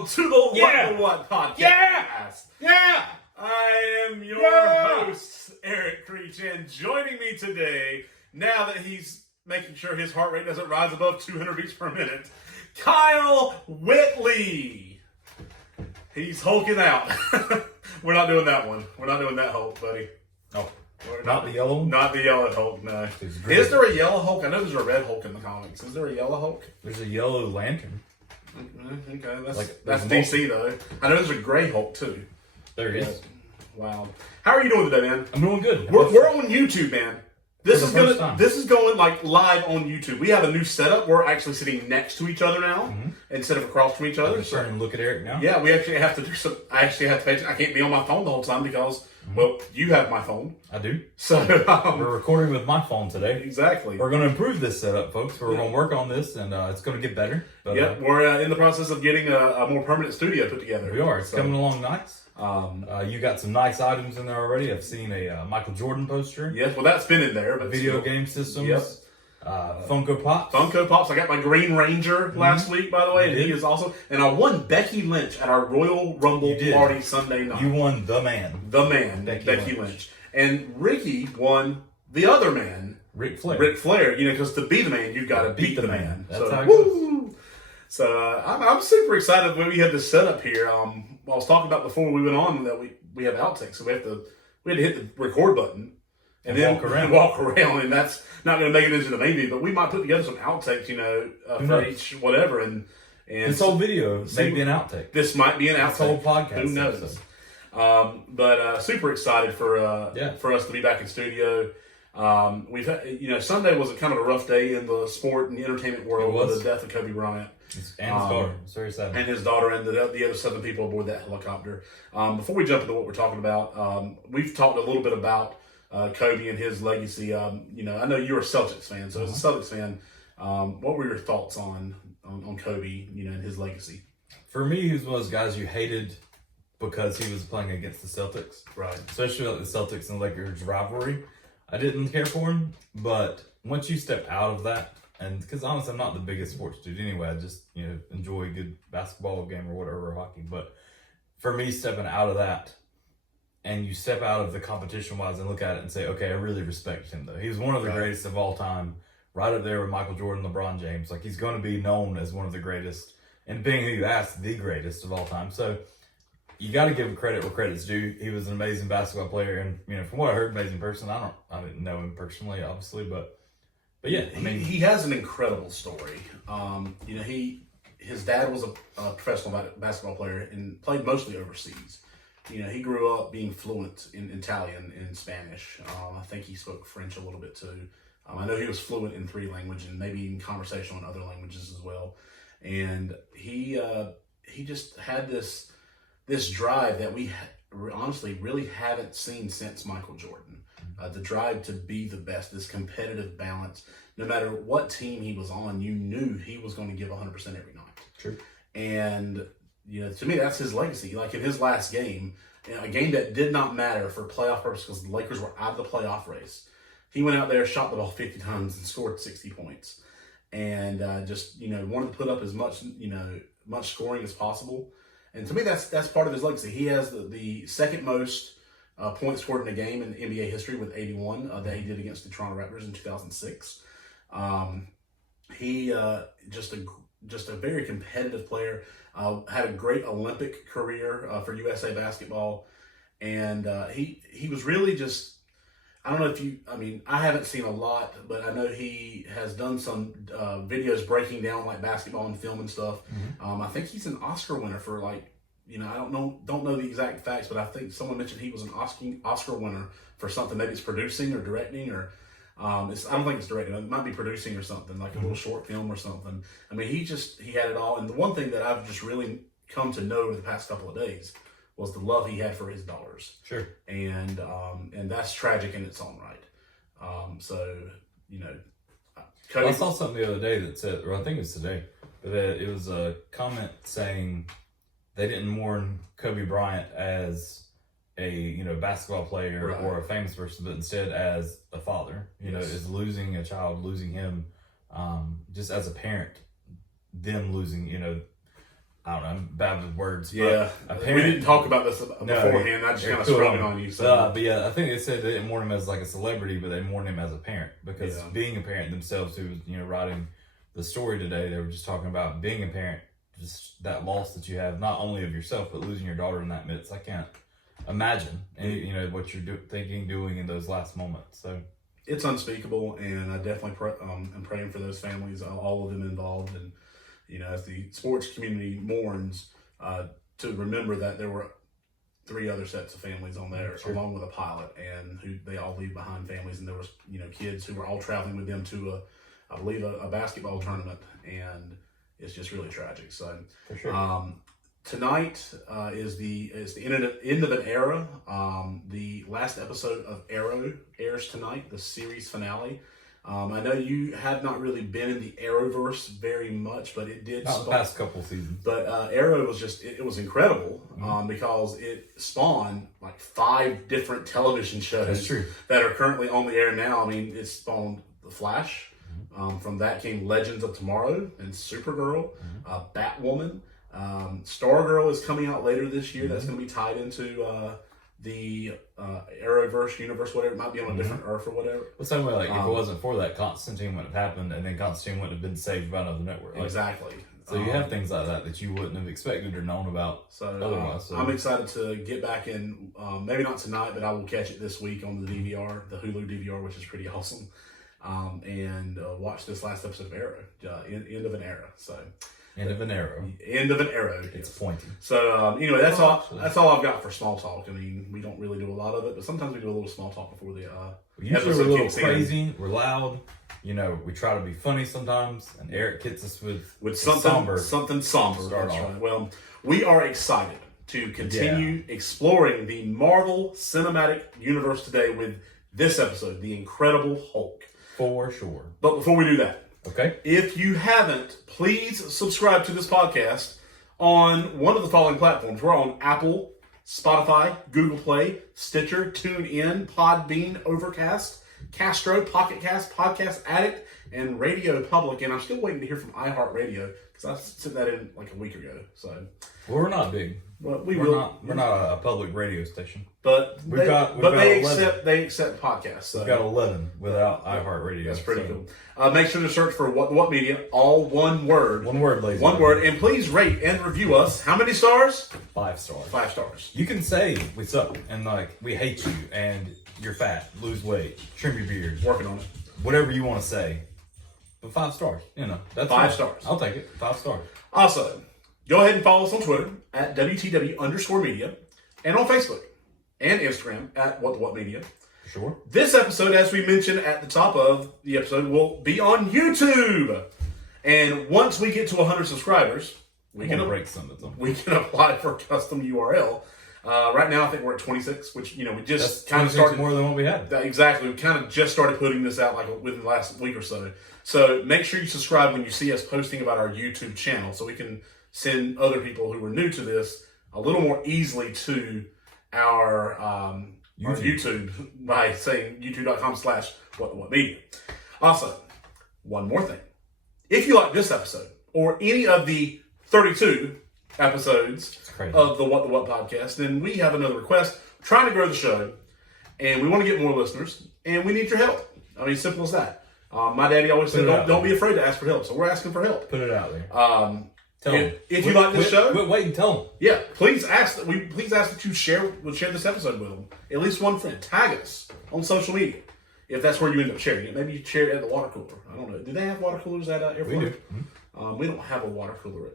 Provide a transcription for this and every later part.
welcome to the What the What podcast. Yeah! I am your host, Eric Creech, and joining me today, now that he's making sure his heart rate doesn't rise above 200 beats per minute, Kyle Whitley. He's hulking out. We're not doing that one. We're not doing that Hulk, buddy. Oh, not the yellow one? Not the yellow Hulk, no. Is there a yellow Hulk? I know there's a red Hulk in the comics. Is there a yellow Hulk? There's a yellow lantern. Okay, that's DC though. I know there's a gray Hulk too. There is. Wow. How are you doing today, man? I'm doing good. We're on YouTube, man. This is going like live on YouTube. We have a new setup. We're actually sitting next to each other now instead of across from each other. I'm starting to look at Eric now. Yeah, we actually have to do some. I actually have to pay attention. I can't be on my phone the whole time because, well, you have my phone. I do. So we're recording with my phone today. Exactly. We're going to improve this setup, folks. We're going to work on this, and it's going to get better. But, we're in the process of getting a more permanent studio put together. We are. It's coming along nice. You got some nice items in there already. I've seen a Michael Jordan poster. Yes, well, that's been in there. But video game systems. Funko Pops. Funko Pops. I got my Green Ranger last week, by the way, and he is awesome. And I won Becky Lynch at our Royal Rumble party Sunday night. You won the man. The man, Becky Lynch. And Rickie won the other man, Ric Flair. Ric Flair. You know, because to be the man, you've got to beat the man. That's how it goes. So I'm super excited when we had this setup here. I was talking about before we went on that we have outtakes, so we had to hit the record button and then walk around, and that's not going to make it into the main video. But we might put together some outtakes, for each whatever. And this whole video may be an outtake. This might be an outtake. This whole podcast. Who knows? But super excited for us to be back in studio. We've had, Sunday was kind of a rough day in the sport and the entertainment world with the death of Kobe Bryant. And his daughter. It's very sad. And his daughter and the other 7 people aboard that helicopter. Before we jump into what we're talking about, we've talked a little bit about Kobe and his legacy. I know you're a Celtics fan, so as a Celtics fan, what were your thoughts on Kobe, and his legacy? For me, he was one of those guys you hated because he was playing against the Celtics. Right. Especially like the Celtics and Lakers rivalry. I didn't care for him, but once you step out of that, and because honestly, I'm not the biggest sports dude anyway. I just, enjoy a good basketball game or whatever, or hockey. But for me, stepping out of that, and you step out of the competition-wise and look at it and say, okay, I really respect him, though. He was one of the greatest of all time, right up there with Michael Jordan, LeBron James. Like, he's going to be known as one of the greatest, and being who you ask, the greatest of all time. So you got to give him credit where credit's due. He was an amazing basketball player, and from what I heard, amazing person. I didn't know him personally, obviously, but yeah, he has an incredible story. His dad was a professional basketball player and played mostly overseas. He grew up being fluent in Italian and Spanish. I think he spoke French a little bit too. I know he was fluent in 3 languages and maybe even conversational in other languages as well. And he just had this drive that we honestly really haven't seen since Michael Jordan. The drive to be the best, this competitive balance. No matter what team he was on, you knew he was going to give 100% every night. True. And, to me, that's his legacy. Like in his last game, a game that did not matter for playoff purposes because the Lakers were out of the playoff race. He went out there, shot the ball 50 times, and scored 60 points. And wanted to put up as much, much scoring as possible. And to me, that's part of his legacy. He has the second most points scored in a game in NBA history with 81 that he did against the Toronto Raptors in 2006. He just a very competitive player. Had a great Olympic career for USA basketball, and he was really just. I don't know I haven't seen a lot, but I know he has done some videos breaking down like basketball and film and stuff. I think he's an Oscar winner for I don't know the exact facts, but I think someone mentioned he was an Oscar winner for something. Maybe it's producing or directing, or I don't think it's directing. It might be producing or something, like a little short film or something. He had it all. And the one thing that I've just really come to know over the past couple of days was the love he had for his daughters. Sure. And that's tragic in its own right. Kobe, I saw something the other day that said, or I think it's today, but it was a comment saying they didn't mourn Kobe Bryant as a basketball player or a famous person, but instead as a father. Is losing a child, losing him, just as a parent, them losing I don't know, I'm bad with words. Yeah, but we didn't talk about this beforehand. I just kind of sprung it on you. So. But yeah, I think they said they didn't mourn him as like a celebrity, but they mourned him as a parent because being a parent themselves, who was writing the story today, they were just talking about being a parent, just that loss that you have, not only of yourself but losing your daughter in that midst. I can't imagine what you're doing in those last moments. So it's unspeakable, and I definitely am praying for those families, all of them involved, and as the sports community mourns, to remember that there were 3 other sets of families on there, along with a pilot, and who they all leave behind families, and there was kids who were all traveling with them to I believe a basketball tournament, and it's just really tragic. So for sure. Tonight is the end of an era. The last episode of Arrow airs tonight, the series finale. I know you have not really been in the Arrowverse very much, but it did. Not the past couple seasons. But Arrow was just, it was incredible because it spawned like 5 different television shows. That's true. That are currently on the air now. I mean, it spawned The Flash. From that came Legends of Tomorrow and Supergirl, Batwoman. Stargirl is coming out later this year. That's going to be tied into the Arrowverse universe, whatever. It might be on a different Earth or whatever. Well, same way, like if it wasn't for that, Constantine wouldn't have happened, and then Constantine wouldn't have been saved by another network. Like, exactly. So you have things like that you wouldn't have expected or known about otherwise. So I'm excited to get back in. Maybe not tonight, but I will catch it this week on the DVR, the Hulu DVR, which is pretty awesome. And watch this last episode of Arrow, end of an era. So end of an arrow. End of an arrow. It's pointy. So anyway, that's all I've got for small talk. I mean, we don't really do a lot of it, but sometimes we do a little small talk before the usually we're a little crazy. We're loud. We try to be funny sometimes, and Eric hits us with something somber. That's right. Well, we are excited to continue exploring the Marvel Cinematic Universe today with this episode, The Incredible Hulk. For sure. But before we do that, okay, if you haven't, please subscribe to this podcast on one of the following platforms. We're on Apple, Spotify, Google Play, Stitcher, TuneIn, Podbean, Overcast, Castro, Pocket Cast, Podcast Addict, and Radio Public. And I'm still waiting to hear from iHeartRadio because I sent that in like a week ago. So we're not big. Well, we're not a public radio station. But they accept podcasts. So. We've got 11 without iHeartRadio. That's pretty cool. Make sure to search for What Media, all one word. One word, ladies. One word, and please rate and review us. How many stars? 5 stars. 5 stars. You can say we suck and we hate you and you're fat, lose weight, trim your beard, working on it. Whatever you want to say, but 5 stars. That's 5 stars. I'll take it. 5 stars. Also, go ahead and follow us on Twitter at WTW_media and on Facebook and Instagram at What Media. Sure. This episode, as we mentioned at the top of the episode, will be on YouTube. And once we get to 100 subscribers, we can apply for a custom URL. Right now, I think we're at 26, which, we just kind of started more than what we had. Exactly. We kind of just started putting this out within the last week or so. So make sure you subscribe when you see us posting about our YouTube channel so we can send other people who are new to this a little more easily to our YouTube by saying youtube.com/whatmedia. Also, one more thing. If you like this episode or any of the 32 episodes of the What the What podcast, then we have another request. We're trying to grow the show, and we want to get more listeners, and we need your help. I mean, simple as that. My daddy always said, don't be afraid to ask for help. So we're asking for help. Put it out there. Tell them. If you like this show, wait and tell them. Yeah, please ask that you share this episode with them. At least one friend. Tag us on social media if that's where you end up sharing it. Maybe you share it at the water cooler. I don't know. Do they have water coolers at Airport? We do. We don't have a water cooler at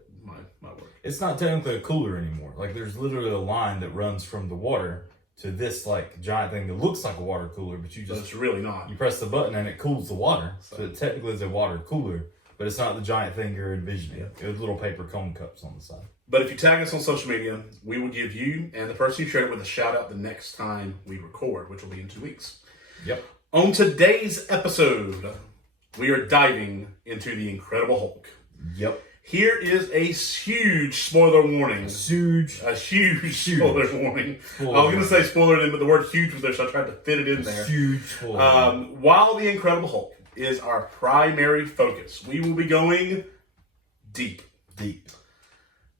my work. It's not technically a cooler anymore. Like there's literally a line that runs from the water to this giant thing that looks like a water cooler, but it's really not. You press the button and it cools the water. So it technically is a water cooler. But it's not the giant thing you're envisioning. Yeah. It's little paper cone cups on the side. But if you tag us on social media, we will give you and the person you shared it with a shout out the next time we record, which will be in 2 weeks. Yep. On today's episode, we are diving into the Incredible Hulk. Yep. Here is a huge spoiler warning. A huge spoiler warning. I was going to say spoiler, but the word huge was there, so I tried to fit it in there. Huge spoiler. While the Incredible Hulk is our primary focus, we will be going deep.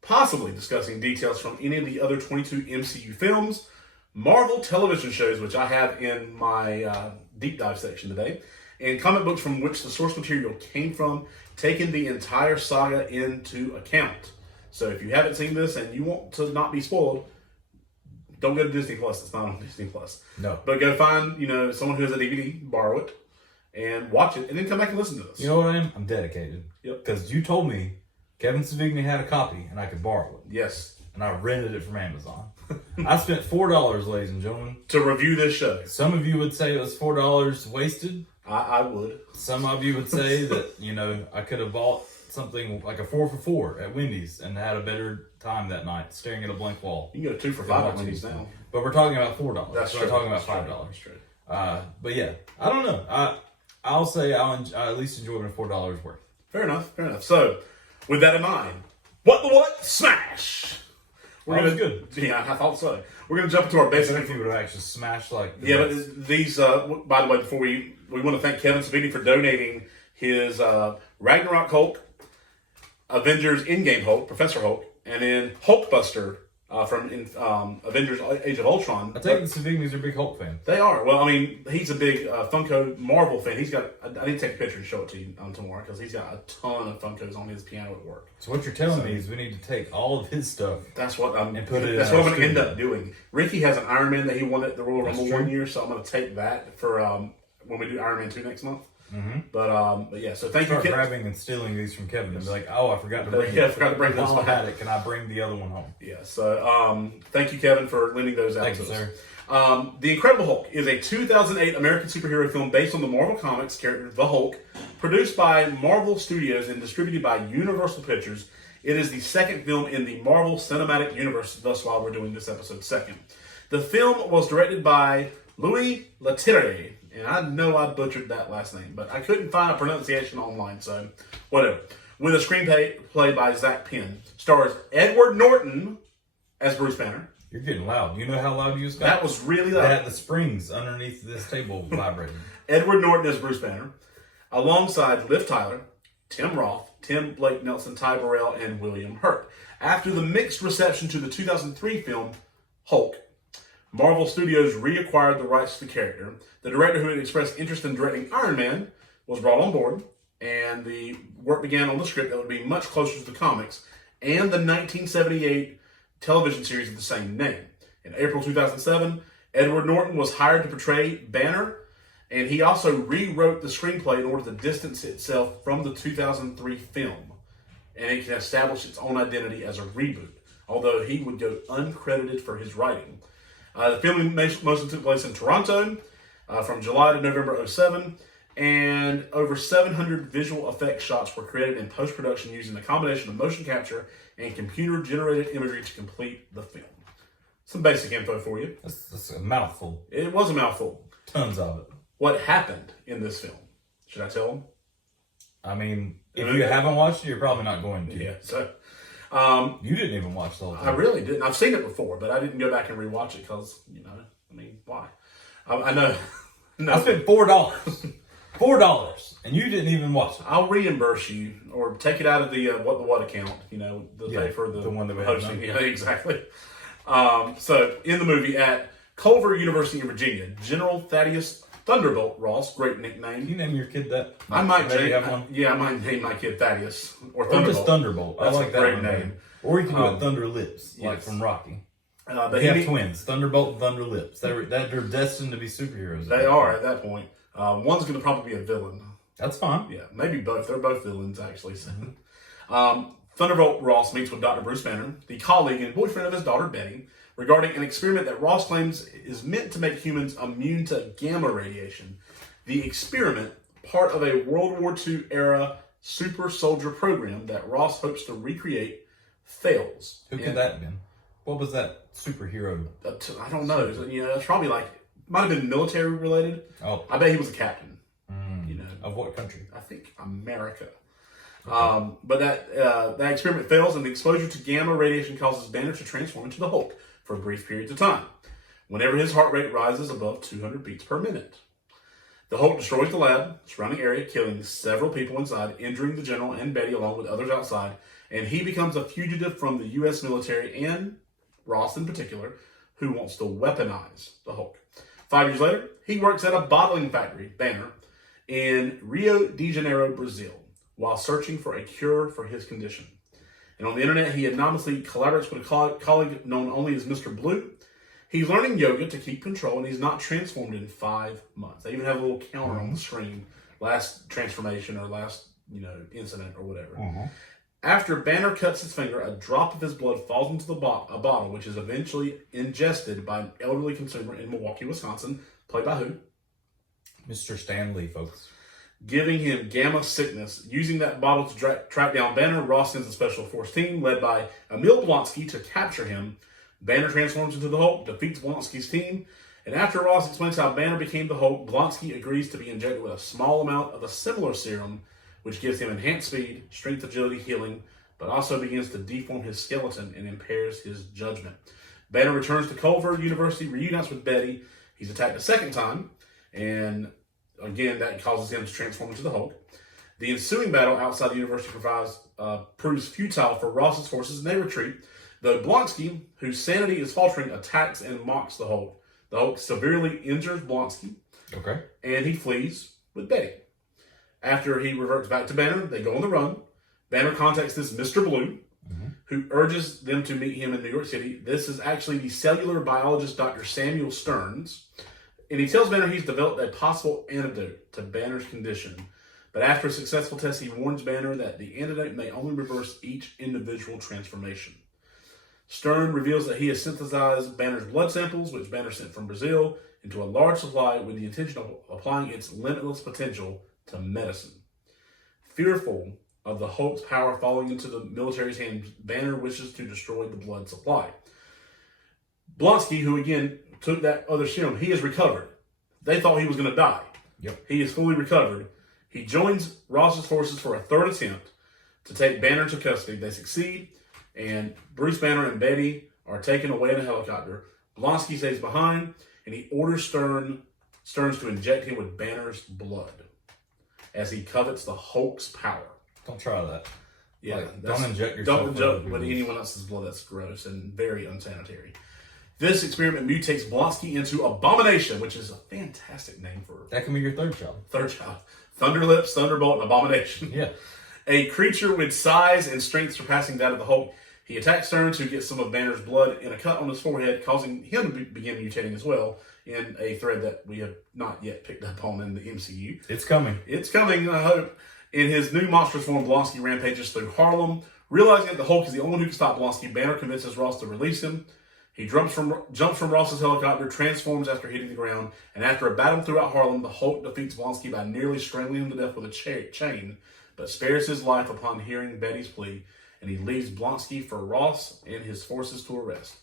possibly discussing details from any of the other 22 MCU films, Marvel television shows, which I have in my deep dive section today, and comic books from which the source material came from, taking the entire saga into account. So if you haven't seen this and you want to not be spoiled, don't go to Disney Plus. It's not on Disney Plus. No. But go find, someone who has a DVD, borrow it, and watch it, and then come back and listen to this. You know what I am? I'm dedicated. Yep. Because you told me Kevin Savigny had a copy and I could borrow it. Yes. And I rented it from Amazon. I spent $4, ladies and gentlemen. To review this show. Some of you would say it was $4 wasted. I would. Some of you would say that, I could have bought something like a 4 for $4 at Wendy's and had a better time that night staring at a blank wall. You can go 2 for $5 at Wendy's now. But we're talking about $4. That's so true. We're talking about $5. That's true. But yeah, I don't know. I'll say I at least enjoyed my $4 worth. Fair enough. So, with that in mind, what? Smash! That was good. Yeah, I thought so. We're going to jump into our basic. If you would have actually smashed like. But these. By the way, before we want to thank Kevin Savigny for donating his Ragnarok Hulk, Avengers Endgame Hulk, Professor Hulk, and then Hulkbuster from Avengers Age of Ultron. I think the Savignys are big Hulk fans. They are. Well, I mean, he's a big Funko Marvel fan. He's got. I need to take a picture and show it to you tomorrow because he's got a ton of Funkos on his piano at work. So what you're telling me is we need to take all of his stuff. That's what I'm. And put it. That's in what our I'm going to end studio. up doing. Rickie has an Iron Man that he won at the Royal That's Rumble true. one year, so I'm going to take that for when we do Iron Man 2 next month. Mm-hmm. But yeah, so thank Start you, Kevin. grabbing and stealing these from Kevin and be like, oh, I forgot to bring Yeah, I it. forgot to bring this While I one. had it, can I bring the other one home? Yeah, so thank you, Kevin, for lending those out Thank to you, us. sir. The Incredible Hulk is a 2008 American superhero film based on the Marvel Comics character The Hulk, produced by Marvel Studios and distributed by Universal Pictures. It is the second film in the Marvel Cinematic Universe, thus why we're doing this episode second. The film was directed by Louis Leterrier, and I know I butchered that last name, but I couldn't find a pronunciation online, so whatever. With a screenplay by Zach Penn. Stars Edward Norton as Bruce Banner. You're getting loud. You know how loud you just got? That was really loud. That the springs underneath this table vibrating. Edward Norton as Bruce Banner, alongside Liv Tyler, Tim Roth, Tim Blake Nelson, Ty Burrell, and William Hurt. After the mixed reception to the 2003 film Hulk, Marvel Studios reacquired the rights to the character. The director who had expressed interest in directing Iron Man was brought on board, and the work began on the script that would be much closer to the comics and the 1978 television series of the same name. In April 2007, Edward Norton was hired to portray Banner, and he also rewrote the screenplay in order to distance itself from the 2003 film, and it can establish its own identity as a reboot, although he would go uncredited for his writing. The filming mostly took place in Toronto from July to November 2007, and over 700 visual effects shots were created in post-production using a combination of motion capture and computer-generated imagery to complete the film. Some basic info for you. That's a mouthful. It was a mouthful. Tons of it. What happened in this film? Should I tell them? I mean, if you haven't watched it, you're probably not going to. Yeah, so... You didn't even watch the whole thing. I really didn't. I've seen it before, but I didn't go back and rewatch it because, why? I know. No. I spent $4. $4. And you didn't even watch it. I'll reimburse you or take it out of the what account, pay for the one that we hosting. have. Yeah, exactly. So in the movie at Culver University in Virginia, General Thaddeus Thunderbolt Ross, great nickname. Can you name your kid that? I might Maybe name, have one. yeah, I might name my kid Thaddeus or Or Thunderbolt. just Thunderbolt. That's I like a that great one name. better. Or you can do it Thunder Lips, like yes. from Rocky. But They have twins, Thunderbolt and Thunder Lips. They're destined to be superheroes. They are at that point. One's going to probably be a villain. That's fine. Yeah, maybe both. They're both villains, actually. So. Thunderbolt Ross meets with Dr. Bruce Banner, the colleague and boyfriend of his daughter Betty, regarding an experiment that Ross claims is meant to make humans immune to gamma radiation. The experiment, part of a World War II era super soldier program that Ross hopes to recreate, fails. Who could that have been? What was that superhero? I don't know. It's probably might have been military related. Oh. I bet he was a captain. Of what country? I think America. But that experiment fails, and the exposure to gamma radiation causes Banner to transform into the Hulk for brief periods of time, whenever his heart rate rises above 200 beats per minute. The Hulk destroys the lab, surrounding area, killing several people inside, injuring the General and Betty along with others outside, and he becomes a fugitive from the U.S. military and Ross in particular, who wants to weaponize the Hulk. 5 years later, he works at a bottling factory, Banner, in Rio de Janeiro, Brazil, while searching for a cure for his condition. And on the internet, he anonymously collaborates with a colleague known only as Mr. Blue. He's learning yoga to keep control, and he's not transformed in 5 months. They even have a little counter on the screen, last transformation or last, incident or whatever. After Banner cuts his finger, a drop of his blood falls into a bottle, which is eventually ingested by an elderly consumer in Milwaukee, Wisconsin, played by who? Mr. Stanley, folks. Giving him gamma sickness. Using that bottle to track down Banner, Ross sends a special force team led by Emil Blonsky to capture him. Banner transforms into the Hulk, defeats Blonsky's team, and after Ross explains how Banner became the Hulk, Blonsky agrees to be injected with a small amount of a similar serum, which gives him enhanced speed, strength, agility, healing, but also begins to deform his skeleton and impairs his judgment. Banner returns to Culver University, reunites with Betty. He's attacked a second time, and again, that causes him to transform into the Hulk. The ensuing battle outside the university proves futile for Ross's forces, and they retreat. Though Blonsky, whose sanity is faltering, attacks and mocks the Hulk. The Hulk severely injures Blonsky, and he flees with Betty. After he reverts back to Banner, they go on the run. Banner contacts this Mr. Blue, who urges them to meet him in New York City. This is actually the cellular biologist Dr. Samuel Stearns. And he tells Banner he's developed a possible antidote to Banner's condition. But after a successful test, he warns Banner that the antidote may only reverse each individual transformation. Stern reveals that he has synthesized Banner's blood samples, which Banner sent from Brazil, into a large supply with the intention of applying its limitless potential to medicine. Fearful of the Hulk's power falling into the military's hands, Banner wishes to destroy the blood supply. Blonsky, who again took that other serum, he has recovered. They thought he was going to die. He is fully recovered. He joins Ross's forces for a third attempt to take Banner into custody. They succeed, and Bruce Banner and Betty are taken away in a helicopter. Blonsky stays behind, and he orders Stearns to inject him with Banner's blood as he covets the Hulk's power. Don't try that. Yeah, don't inject yourself. Don't inject with anyone else's blood. That's gross and very unsanitary. This experiment mutates Blonsky into Abomination, which is a fantastic name for... That can be your third child. Third child. Thunderlips, Thunderbolt, and Abomination. Yeah. A creature with size and strength surpassing that of the Hulk. He attacks Stearns, who gets some of Banner's blood in a cut on his forehead, causing him to begin mutating as well, in a thread that we have not yet picked up on in the MCU. It's coming. It's coming, I hope. In his new monstrous form, Blonsky rampages through Harlem. Realizing that the Hulk is the only one who can stop Blonsky, Banner convinces Ross to release him. He jumps from Ross's helicopter, transforms after hitting the ground, and after a battle throughout Harlem, the Hulk defeats Blonsky by nearly strangling him to death with a chain, but spares his life upon hearing Betty's plea, and he leaves Blonsky for Ross and his forces to arrest.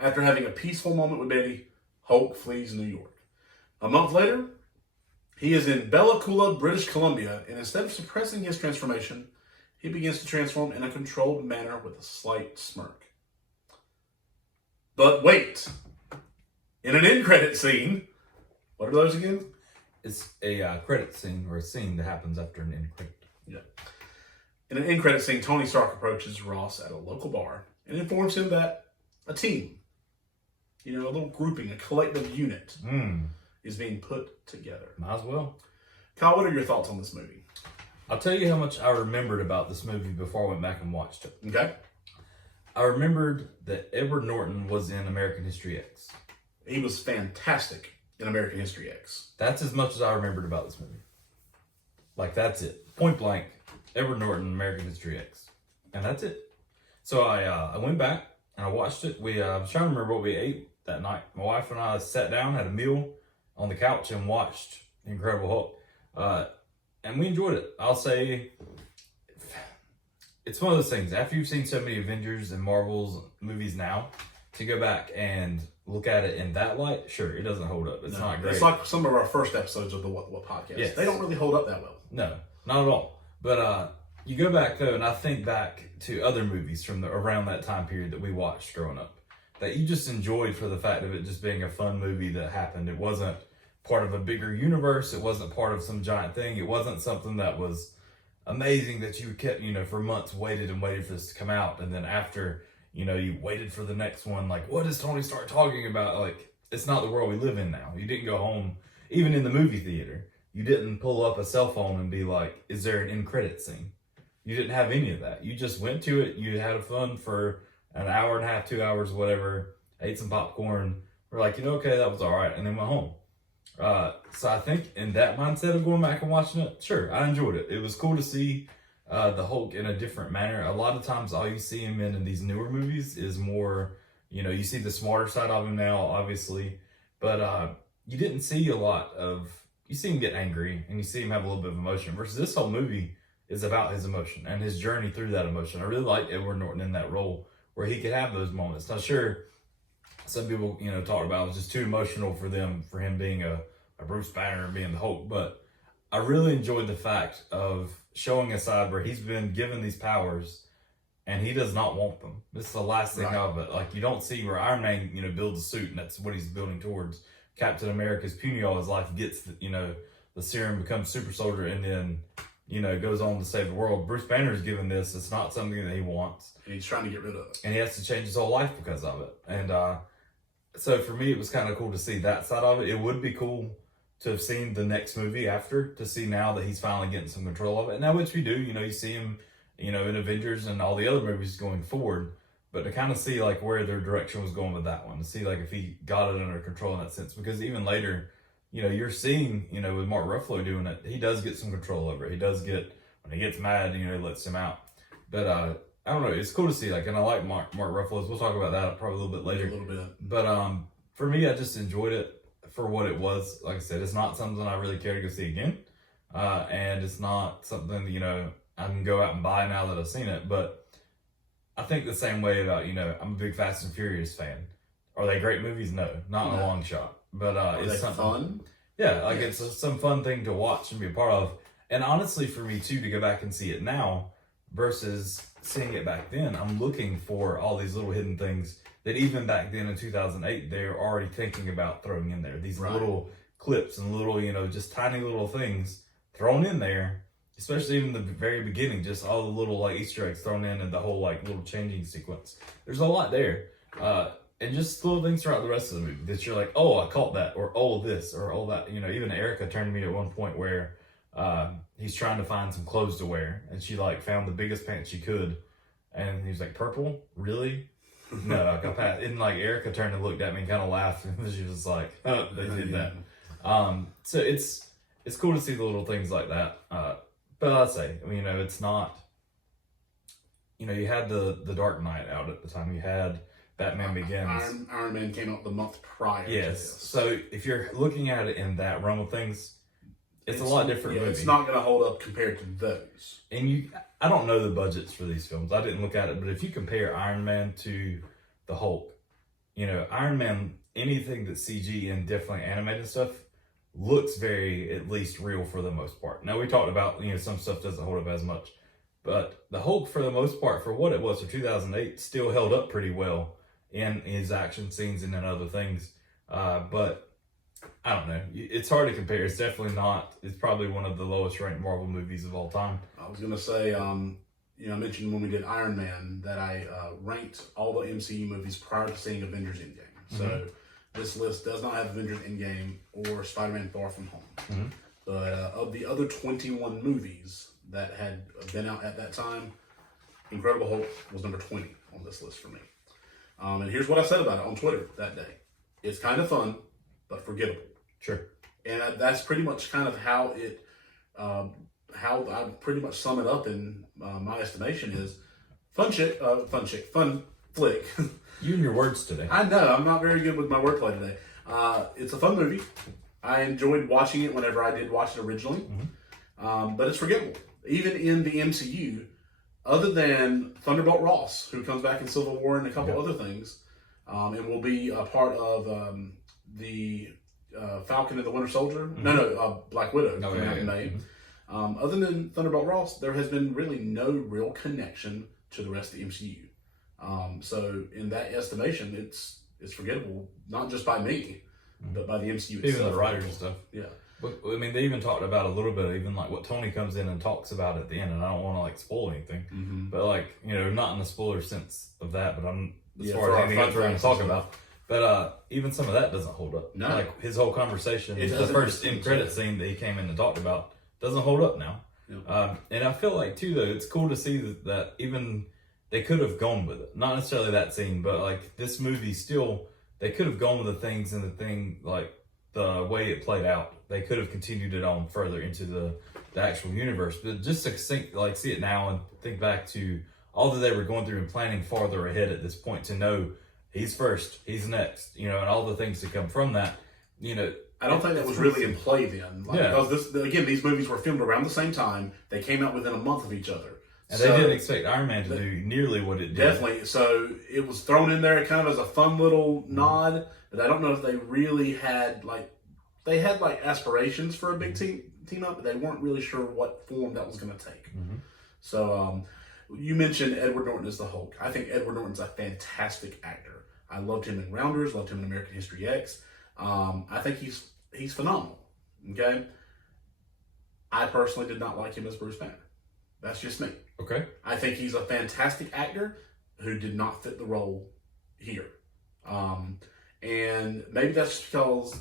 After having a peaceful moment with Betty, Hulk flees New York. A month later, he is in Bella Coola, British Columbia, and instead of suppressing his transformation, he begins to transform in a controlled manner with a slight smirk. But wait, in an end credit scene, what are those again? It's a credit scene or a scene that happens after an end credit. Yeah. In an end credit scene, Tony Stark approaches Ross at a local bar and informs him that a team, a little grouping, a collective unit, is being put together. Might as well. Kyle, what are your thoughts on this movie? I'll tell you how much I remembered about this movie before I went back and watched it. Okay. I remembered that Edward Norton was in American History X. He was fantastic in American History X. That's as much as I remembered about this movie. That's it. Point blank. Edward Norton, American History X. And that's it. So I went back and I watched it. I was trying to remember what we ate that night. My wife and I sat down, had a meal on the couch, and watched Incredible Hulk. And we enjoyed it. I'll say it's one of those things. After you've seen so many Avengers and Marvel's movies now, to go back and look at it in that light, sure, it doesn't hold up. It's not great. It's like some of our first episodes of the What podcast. Yes. They don't really hold up that well. No, not at all. But you go back, though, and I think back to other movies from around that time period that we watched growing up that you just enjoyed for the fact of it just being a fun movie that happened. It wasn't part of a bigger universe. It wasn't part of some giant thing. It wasn't something that was amazing that you kept, for months waited and waited for this to come out. And then after, you waited for the next one, like, what does Tony start talking about? Like, it's not the world we live in now. You didn't go home, even in the movie theater, you didn't pull up a cell phone and be like, is there an end credit scene? You didn't have any of that. You just went to it. You had fun for an hour and a half, 2 hours, whatever, ate some popcorn. We're like, okay, that was all right. And then went home. So I think in that mindset of going back and watching it, sure, I enjoyed it. It was cool to see the Hulk in a different manner. A lot of times all you see him in these newer movies is more, you see the smarter side of him now, obviously. But you didn't see a lot of, you see him get angry and you see him have a little bit of emotion versus this whole movie is about his emotion and his journey through that emotion. I really like Edward Norton in that role where he could have those moments. Now, sure, some people, talked about it was just too emotional for him being a Bruce Banner and being the Hulk. But I really enjoyed the fact of showing a side where he's been given these powers and he does not want them. This is the last thing of it. Like, you don't see where Iron Man, builds a suit and that's what he's building towards. Captain America's puny all his life, gets the serum, becomes super soldier, and then, goes on to save the world. Bruce Banner's given this. It's not something that he wants. And he's trying to get rid of it. And he has to change his whole life because of it. And so for me, it was kind of cool to see that side of it. It would be cool to have seen the next movie after, to see now that he's finally getting some control of it. And now, which we do, you see him, in Avengers and all the other movies going forward. But to kind of see like where their direction was going with that one, to see like if he got it under control in that sense. Because even later, you're seeing, with Mark Ruffalo doing it, he does get some control over it. He does get, when he gets mad, he lets him out. But I don't know, it's cool to see, like, and I like Mark Ruffalo. We'll talk about that probably a little bit later. A little bit. But for me, I just enjoyed it for what it was. Like I said, it's not something I really care to go see again. And it's not something, I can go out and buy now that I've seen it. But I think the same way about, I'm a big Fast and Furious fan. Are they great movies? No, not in a long shot. But it's something fun. Yeah, like it's some fun thing to watch and be a part of. And honestly, for me too, to go back and see it now versus seeing it back then, I'm looking for all these little hidden things that even back then in 2008, they're already thinking about throwing in there. These little clips and little, just tiny little things thrown in there, especially even the very beginning, just all the little like Easter eggs thrown in and the whole like little changing sequence. There's a lot there. And just little things throughout the rest of the movie that you're like, oh, I caught that, or oh, this, or oh, that. Even Erica turned to me at one point where he's trying to find some clothes to wear, and she like found the biggest pants she could, and he was like, purple? Really? No, I got past. And like Erica turned and looked at me and kind of laughed, and she was like, oh, they did that. So it's cool to see the little things like that. But I'd say, it's not, you had the Dark Knight out at the time. You had Batman Begins. Iron Man came out the month prior to this. So if you're looking at it in that realm of things, it's a lot different movie. It's not going to hold up compared to those. And I don't know the budgets for these films. I didn't look at it, but if you compare Iron Man to the Hulk, Iron Man, anything that's CG and definitely animated stuff looks very, at least, real for the most part. Now, we talked about, some stuff doesn't hold up as much, but the Hulk, for the most part, for what it was for 2008, still held up pretty well in his action scenes and in other things. But I don't know. It's hard to compare. It's definitely not. It's probably one of the lowest ranked Marvel movies of all time. I was going to say, I mentioned when we did Iron Man that I ranked all the MCU movies prior to seeing Avengers Endgame. So this list does not have Avengers Endgame or Spider-Man Far From Home. But of the other 21 movies that had been out at that time, Incredible Hulk was number 20 on this list for me. And here's what I said about it on Twitter that day. It's kind of fun, but forgettable. Sure. And that's pretty much kind of how it, how I pretty much sum it up in my estimation is fun flick. You and your words today. I know, I'm not very good with my wordplay today. It's a fun movie. I enjoyed watching it whenever I did watch it originally. But it's forgettable. Even in the MCU, other than Thunderbolt Ross, who comes back in Civil War and a couple other things, and will be a part of the Falcon and the Winter Soldier. Black Widow coming out in May. Other than Thunderbolt Ross, there has been really no real connection to the rest of the MCU. So in that estimation, it's forgettable, not just by me, but by the MCU Even itself. the writers and stuff. Yeah. But, I mean, they even talked about a little bit, even like what Tony comes in and talks about at the end, and I don't want to like spoil anything, but like, you know, not in the spoiler sense of that, but as far as anything else we're going to talk about. But even some of that doesn't hold up. No. Like his whole conversation, the first end credit scene that he came in and talked about, doesn't hold up now. Yeah. And I feel like too, though, it's cool to see that even they could have gone with it. Not necessarily that scene, but like this movie still, they could have gone with the things and the thing, like the way it played out. They could have continued it on further into the actual universe. But just to see it now and think back to all that they were going through and planning farther ahead at this point, to know he's first, he's next, you know, and all the things that come from that, you know. I don't think that was really in play then. Because these movies were filmed around the same time. They came out within a month of each other. And they didn't expect Iron Man to do nearly what it did. Definitely. So it was thrown in there kind of as a fun little nod, but I don't know if they really had they had aspirations for a big team up, but they weren't really sure what form that was going to take. So you mentioned Edward Norton as the Hulk. I think Edward Norton's a fantastic actor. I loved him in Rounders, loved him in American History X. I think he's phenomenal. Okay, I personally did not like him as Bruce Banner. That's just me. Okay, I think he's a fantastic actor who did not fit the role here, and maybe that's because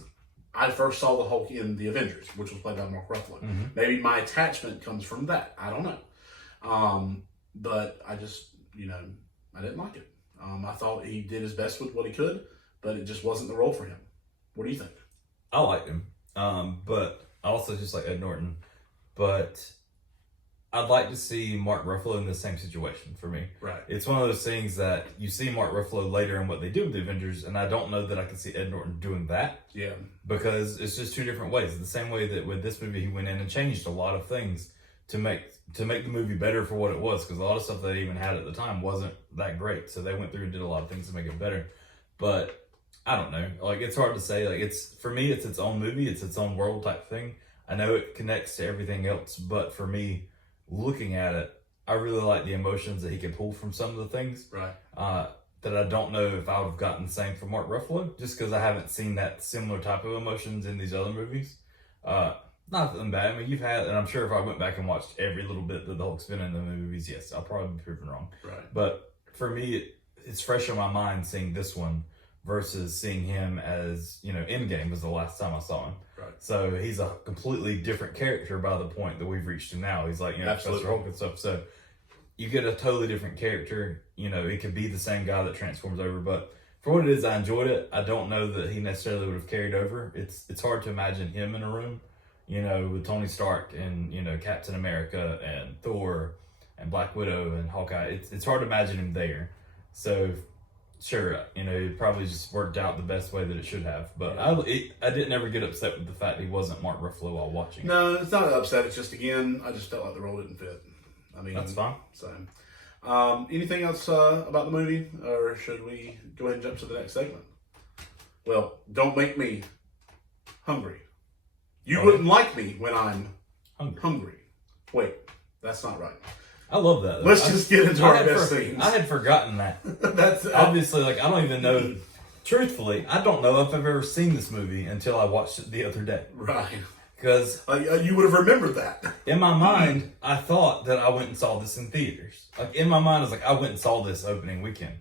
I first saw the Hulk in the Avengers, which was played by Mark Ruffalo. Maybe my attachment comes from that. I don't know, but I just I didn't like it. I thought he did his best with what he could, but it just wasn't the role for him. What do you think? I liked him, but I also just like Ed Norton. But I'd like to see Mark Ruffalo in the same situation for me. Right. It's one of those things that you see Mark Ruffalo later in what they do with the Avengers, and I don't know that I can see Ed Norton doing that. Yeah. Because it's just two different ways. The same way that with this movie, he went in and changed a lot of things to make the movie better for what it was, because a lot of stuff they even had at the time wasn't that great. So they went through and did a lot of things to make it better. But I don't know. Like, it's hard to say. Like, for me, it's its own movie. It's its own world type thing. I know it connects to everything else, but for me, looking at it, I really like the emotions that he can pull from some of the things. Right. That I don't know if I would have gotten the same from Mark Ruffalo, just because I haven't seen that similar type of emotions in these other movies. Nothing bad. I mean, you've had, and I'm sure if I went back and watched every little bit that the Hulk's been in the movies, yes, I'll probably be proven wrong. Right. But for me, it's fresh in my mind seeing this one versus seeing him as, Endgame was the last time I saw him. Right. So he's a completely different character by the point that we've reached him now. He's like, Professor Hulk and stuff. So you get a totally different character. It could be the same guy that transforms over, but for what it is, I enjoyed it. I don't know that he necessarily would have carried over. It's hard to imagine him in a room, with Tony Stark and, Captain America and Thor and Black Widow and Hawkeye. It's hard to imagine him there. So sure, it probably just worked out the best way that it should have. But I didn't ever get upset with the fact he wasn't Mark Ruffalo while watching it. No, it's not upset. It's just, again, I just felt like the role didn't fit. I mean, that's fine. So, anything else about the movie, or should we go ahead and jump to the next segment? Well, don't make me hungry. You wouldn't like me when I'm hungry. Wait, that's not right. I love that, though. Let's just get into our best scenes. I had forgotten that. That's obviously, I don't even know. Truthfully, I don't know if I've ever seen this movie until I watched it the other day. Right. Because you would have remembered that. In my mind, I thought that I went and saw this in theaters. In my mind, I was like, I went and saw this opening weekend.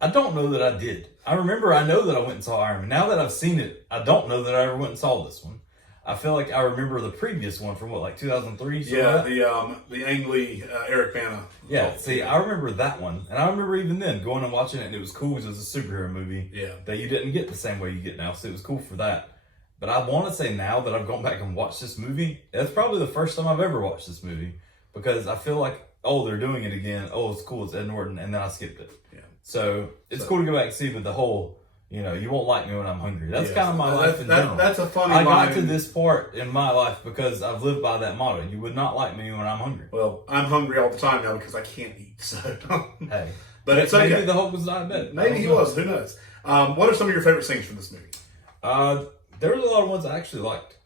I don't know that I did. I know that I went and saw Iron Man. Now that I've seen it, I don't know that I ever went and saw this one. I feel like I remember the previous one from 2003? Yeah, the Ang Lee, Eric Bana. Yeah, see, I remember that one. And I remember even then going and watching it, and it was cool because it was a superhero movie that you didn't get the same way you get now. So it was cool for that. But I want to say now that I've gone back and watched this movie, that's probably the first time I've ever watched this movie. Because I feel like, they're doing it again. Oh, it's cool, it's Ed Norton. And then I skipped it. Yeah. So it's cool to go back and see, but the whole... you won't like me when I'm hungry. That's kind of my life in general. That's a funny line. I got to this part in my life because I've lived by that motto. You would not like me when I'm hungry. Well, I'm hungry all the time now because I can't eat. So, hey, but it's okay. Maybe the Hulk was diabetic. Maybe he was. Who knows? What are some of your favorite scenes from this movie? There was a lot of ones I actually liked.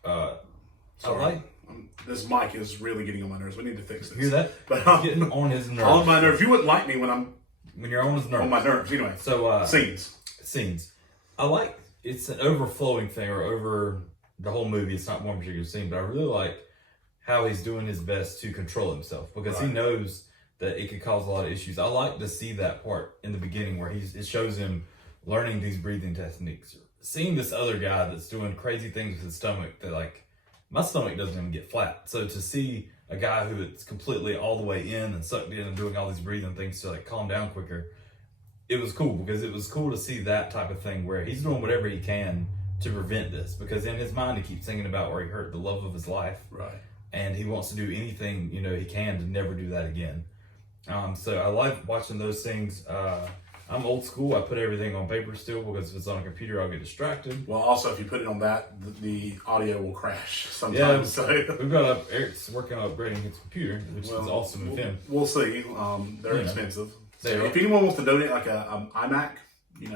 This mic is really getting on my nerves. We need to fix this. Hear that? But getting on his nerves. On my nerves. You wouldn't like me when you're on his nerves. On my nerves. Anyway. So scenes. I like it's an overflowing thing, or over the whole movie. It's not one particular scene, but I really like how he's doing his best to control himself, because he knows that it could cause a lot of issues. I like to see that part in the beginning where it shows him learning these breathing techniques, seeing this other guy that's doing crazy things with his stomach that, like, my stomach doesn't even get flat. So to see a guy who is completely all the way in and sucked in and doing all these breathing things to, like, calm down quicker, it was cool, because it was cool to see that type of thing where he's doing whatever he can to prevent this, because in his mind he keeps thinking about where he hurt the love of his life. Right. And he wants to do anything, he can to never do that again. So I like watching those things. I'm old school. I put everything on paper still, because if it's on a computer, I'll get distracted. Well, also, if you put it on that, the audio will crash sometimes. Yeah, we've got Eric's working on upgrading his computer, which is awesome of him. We'll see. They're expensive. So if are. anyone wants to donate like a iMac,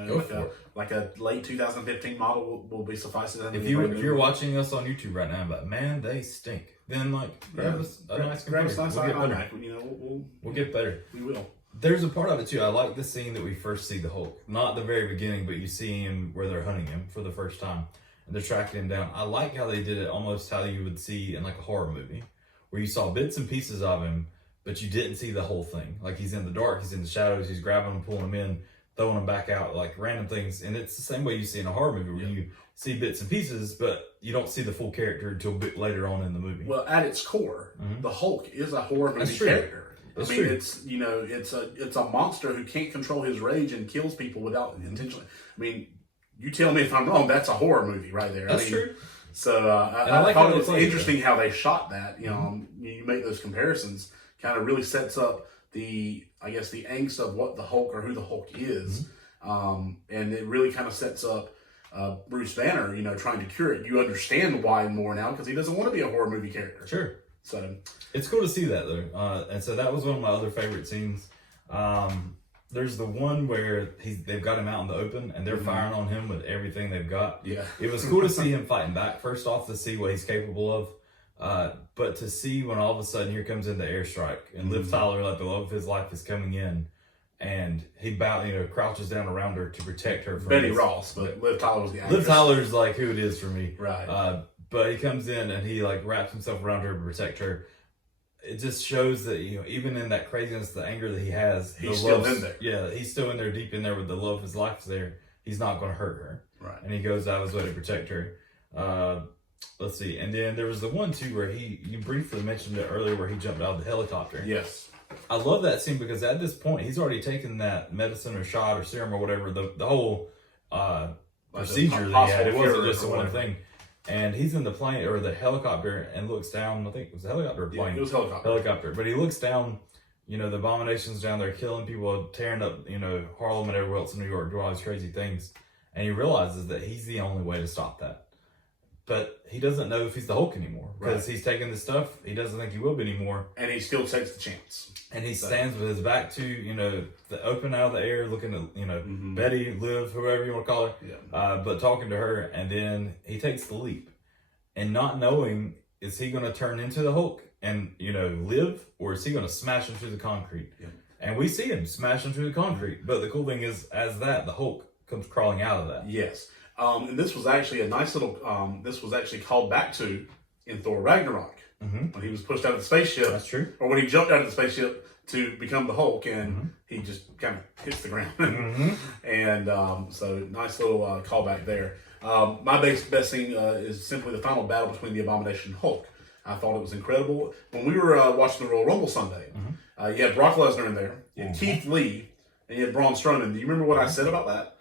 Go for it. like a late 2015 model will be sufficient. If you're watching us on YouTube right now, but man, they stink. Then grab us a nice computer. Grab us a nice iMac. We'll get better. We will. There's a part of it too. I like the scene that we first see the Hulk. Not the very beginning, but you see him where they're hunting him for the first time. And they're tracking him down. I like how they did it almost how you would see in like a horror movie, where you saw bits and pieces of him, but you didn't see the whole thing. Like, he's in the dark, he's in the shadows, he's grabbing him, pulling him in, throwing him back out, like random things. And it's the same way you see in a horror movie, where you see bits and pieces, but you don't see the full character until a bit later on in the movie. Well, at its core, the Hulk is a horror movie character. It's it's a monster who can't control his rage and kills people without intentionally. I mean, you tell me if I'm wrong. That's a horror movie right there. That's true. So I thought it was interesting how they shot that. You make those comparisons, kind of really sets up the angst of what the Hulk or who the Hulk is, and it really kind of sets up Bruce Banner. Trying to cure it. You understand why more now, because he doesn't want to be a horror movie character. Sure. So it's cool to see that though, and so that was one of my other favorite scenes. There's the one where they've got him out in the open and they're firing on him with everything they've got. Yeah, it was cool to see him fighting back. First off, to see what he's capable of, but to see when all of a sudden here comes in the airstrike and Liv Tyler, like the love of his life, is coming in, and he crouches down around her to protect her from Betty Ross, but Liv Tyler was the actress. Liv Tyler's like who it is for me, right? But he comes in and he like wraps himself around her to protect her. It just shows that, even in that craziness, the anger that he has, he's still in there. Yeah, he's still in there, deep in there, with the love of his life is there. He's not going to hurt her. Right. And he goes out of his way to protect her. Let's see. And then there was the one too where you briefly mentioned it earlier, where he jumped out of the helicopter. Yes. I love that scene, because at this point he's already taken that medicine or shot or serum or whatever, the whole procedure that he had. It wasn't just the one thing. And he's in the plane or the helicopter and looks down. I think it was a helicopter or plane. Yeah, it was helicopter. But he looks down. The abominations down there killing people, tearing up, Harlem and everywhere else in New York, doing all these crazy things. And he realizes that he's the only way to stop that. But he doesn't know if he's the Hulk anymore, because he's taking this stuff. He doesn't think he will be anymore. And he still takes the chance. And he stands with his back to, the open out of the air, looking at, Betty, Liv, whoever you want to call her, but talking to her. And then he takes the leap. And not knowing, is he going to turn into the Hulk and, live? Or is he going to smash into the concrete? Yeah. And we see him smash into the concrete. But the cool thing is, the Hulk comes crawling out of that. Yes. And this was actually a nice little, this was actually called back to in Thor Ragnarok. When he was pushed out of the spaceship. That's true. Or when he jumped out of the spaceship to become the Hulk, and he just kind of hits the ground. And so nice little callback there. My best scene is simply the final battle between the Abomination and Hulk. I thought it was incredible. When we were watching the Royal Rumble Sunday, you had Brock Lesnar in there, you had Keith Lee, and you had Braun Strowman. Do you remember what I said about that?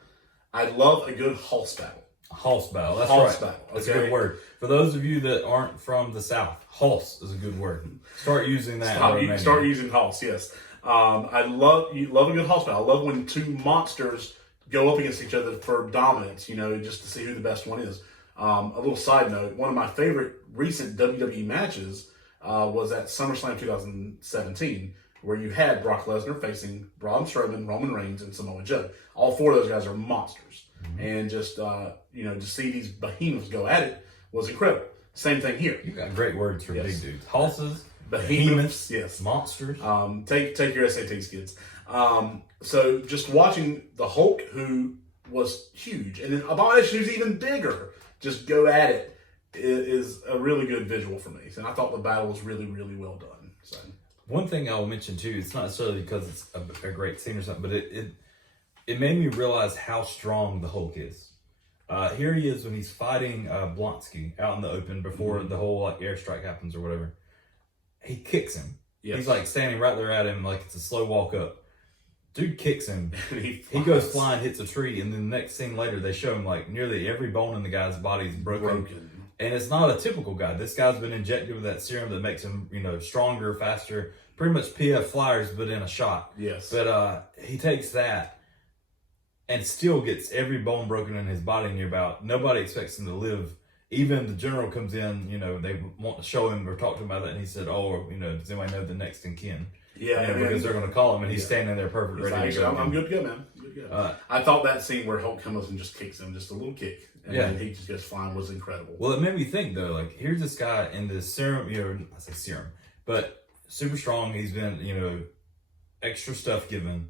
I love a good Hulse battle. Hulse battle. That's Hulse right. battle. That's a good word. For those of you that aren't from the South, Hulse is a good word. Start using that. Start using Hulse, yes. I love a good Hulse battle. I love when two monsters go up against each other for dominance, just to see who the best one is. A little side note, one of my favorite recent WWE matches was at SummerSlam 2017, where you had Brock Lesnar facing Braun Strowman, Roman Reigns, and Samoa Joe. All four of those guys are monsters. And just, to see these behemoths go at it was incredible. Same thing here. You got great words for big dudes. Hulses, behemoths, yes. Monsters. Take your SATs, kids. So just watching the Hulk, who was huge, and then Abomination, who's even bigger, just go at it, is a really good visual for me. And I thought the battle was really, really well done. So one thing I'll mention too, it's not necessarily because it's a great scene or something, but it made me realize how strong the Hulk is. Here he is when he's fighting Blonsky out in the open before the whole like airstrike happens or whatever. He kicks him. Yes. He's like standing right there at him like it's a slow walk up. Dude kicks him. He goes flying, hits a tree, and then the next scene later they show him like nearly every bone in the guy's body is broken. And it's not a typical guy. This guy's been injected with that serum that makes him, stronger, faster, pretty much PF Flyers, but in a shot. Yes. But he takes that and still gets every bone broken in his body nearby. Nobody expects him to live. Even the general comes in, they want to show him or talk to him about that, and he said, does anybody know the next in kin? Yeah, because they're going to call him, and he's standing there perfect, ready to go. I'm good to go, man. Good to go. I thought that scene where Hulk comes up and just kicks him, just a little kick, and then he just goes flying, was incredible. Well, it made me think, though, like, here's this guy in this serum, I say serum, but super strong. He's been, extra stuff given,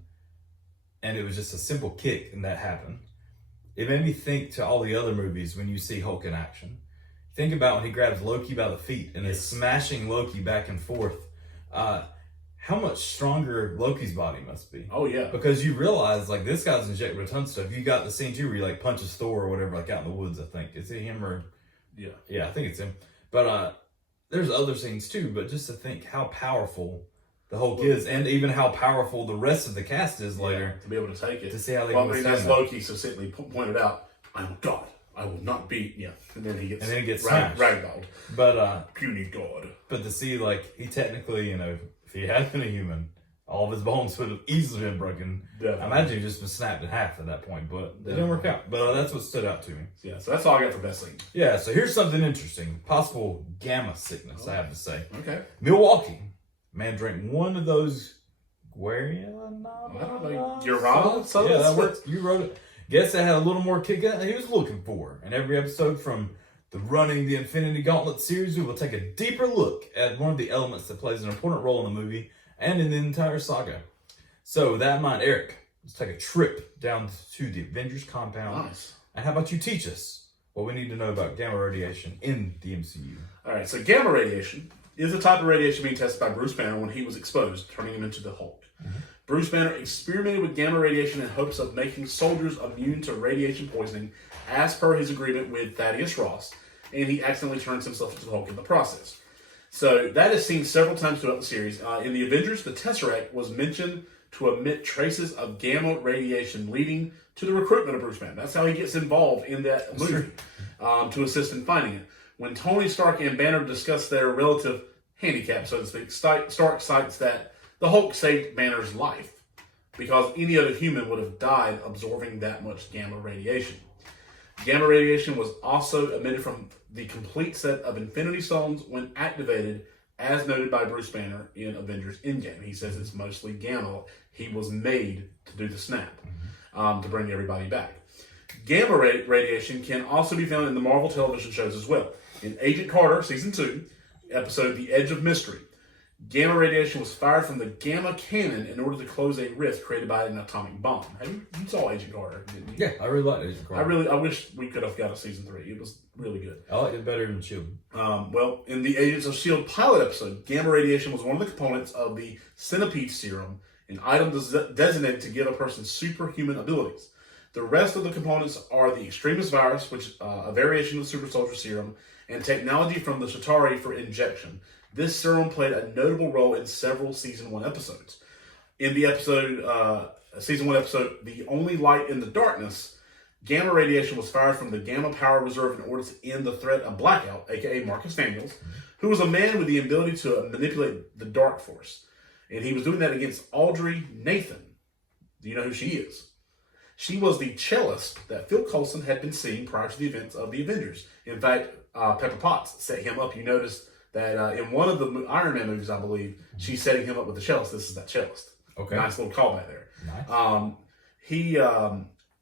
and it was just a simple kick, and that happened. It made me think to all the other movies when you see Hulk in action. Think about when he grabs Loki by the feet and is smashing Loki back and forth. How much stronger Loki's body must be. Oh, yeah. Because you realize, like, this guy's injected with a ton of stuff. You got the scene, too, where he, like, punches Thor or whatever, like, out in the woods, I think. Is it him or... Yeah. Yeah, I think it's him. But there's other scenes, too. But just to think how powerful the Hulk is, and even how powerful the rest of the cast is later. To be able to take it. To see how they that's Loki succinctly pointed out, I am God. I will not be... Yeah. And then he gets ragdolled. But... puny God. But to see, like, he technically, if he had been a human, all of his bones would have easily been broken. Definitely. I imagine he just been snapped in half at that point, but it didn't work out. But that's what stood out to me. Yeah, so that's all I got for best scene. Yeah, so here's something interesting. Possible gamma sickness, I have to say. Okay. Milwaukee. Man drank one of those Guarana? I don't know. Urana? Yeah, that works. You wrote it. Guess that had a little more kick in it than he was looking for. In every episode from the Running the Infinity Gauntlet series, we will take a deeper look at one of the elements that plays an important role in the movie and in the entire saga. So, with that in mind, Eric, let's take a trip down to the Avengers compound. Nice. And how about you teach us what we need to know about gamma radiation in the MCU? All right, so gamma radiation is a type of radiation being tested by Bruce Banner when he was exposed, turning him into the Hulk. Mm-hmm. Bruce Banner experimented with gamma radiation in hopes of making soldiers immune to radiation poisoning, as per his agreement with Thaddeus Ross, and he accidentally turns himself into the Hulk in the process. So that is seen several times throughout the series. In the Avengers, the Tesseract was mentioned to emit traces of gamma radiation, leading to the recruitment of Bruce Banner. That's how he gets involved in that movie, to assist in finding it. When Tony Stark and Banner discuss their relative handicap, so to speak, Stark cites that the Hulk saved Banner's life because any other human would have died absorbing that much gamma radiation. Gamma radiation was also emitted from the complete set of Infinity Stones when activated, as noted by Bruce Banner in Avengers Endgame. He says it's mostly gamma. He was made to do the snap, to bring everybody back. Gamma radiation can also be found in the Marvel television shows as well. In Agent Carter, Season 2, episode The Edge of Mystery, gamma radiation was fired from the gamma cannon in order to close a rift created by an atomic bomb. You saw Agent Carter, didn't you? Yeah, I really liked Agent Carter. I wish we could have got a Season 3. It was really good. I liked it better than S.H.I.E.L.D. Well, in the Agents of S.H.I.E.L.D. pilot episode, gamma radiation was one of the components of the Centipede Serum, an item designated to give a person superhuman abilities. The rest of the components are the Extremis virus, which is a variation of the Super Soldier Serum, and technology from the Chitauri for injection. This serum played a notable role in several Season 1 episodes. In the Season 1 episode, The Only Light in the Darkness, gamma radiation was fired from the Gamma Power Reserve in order to end the threat of Blackout, aka Marcus Daniels, who was a man with the ability to manipulate the Dark Force. And he was doing that against Audrey Nathan. Do you know who she is? She was the cellist that Phil Coulson had been seeing prior to the events of the Avengers. In fact, Pepper Potts set him up. You noticed that in one of the Iron Man movies, I believe, she's setting him up with the cellist. This is that cellist. Okay. Nice little callback there. Nice.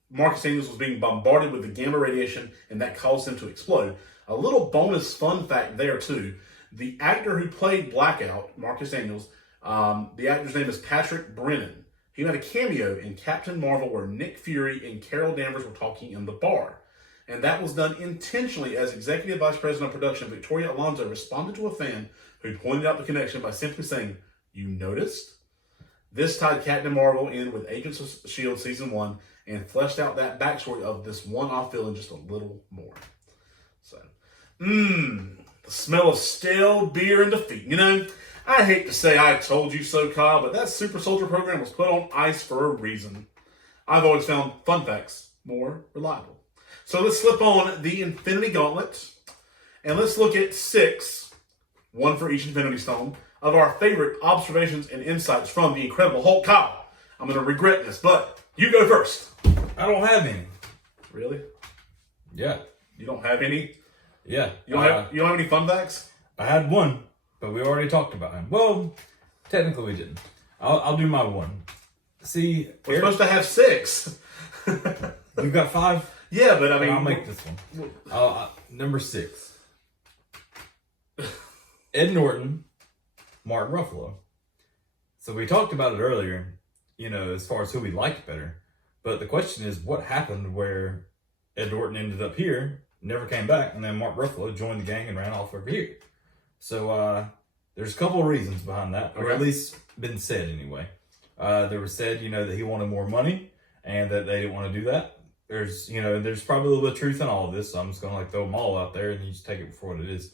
Marcus Daniels was being bombarded with the gamma radiation, and that caused him to explode. A little bonus fun fact there, too. The actor who played Blackout, Marcus Daniels, the actor's name is Patrick Brennan. He made a cameo in Captain Marvel where Nick Fury and Carol Danvers were talking in the bar. And that was done intentionally as Executive Vice President of Production Victoria Alonso responded to a fan who pointed out the connection by simply saying, "You noticed?" This tied Captain Marvel in with Agents of S.H.I.E.L.D. Season 1 and fleshed out that backstory of this one-off villain just a little more. So, the smell of stale beer and defeat. You know, I hate to say I told you so, Kyle, but that Super Soldier program was put on ice for a reason. I've always found fun facts more reliable. So let's slip on the Infinity Gauntlet, and let's look at 6, one for each Infinity Stone, of our favorite observations and insights from the Incredible Hulk. Kyle, I'm going to regret this, but you go first. I don't have any. Really? Yeah. You don't have any? Yeah. You don't have any fun facts? I had one, but we already talked about him. Well, technically we didn't. I'll do my one. See, we're supposed to have 6. We've got 5. Yeah, but I mean, I'll make this one. Number 6. Ed Norton, Mark Ruffalo. So we talked about it earlier, you know, as far as who we liked better. But the question is, what happened where Ed Norton ended up here, never came back, and then Mark Ruffalo joined the gang and ran off over here? So there's a couple of reasons behind that, or at least been said anyway. There was said, you know, that he wanted more money and that they didn't want to do that. There's probably a little bit of truth in all of this, so I'm just going to throw them all out there and you just take it for what it is.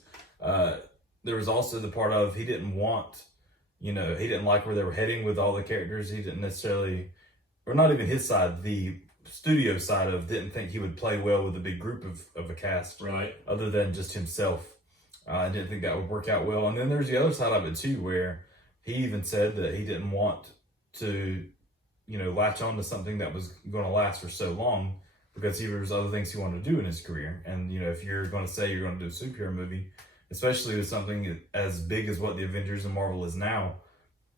There was also the part of he didn't like where they were heading with all the characters. He didn't necessarily, or not even his side, the studio side of didn't think he would play well with a big group of a cast. Right. Other than just himself. I didn't think that would work out well. And then there's the other side of it too, where he even said that he didn't want to, latch on to something that was going to last for so long because there was other things he wanted to do in his career. And, if you're going to say you're going to do a superhero movie, especially with something as big as what the Avengers and Marvel is now,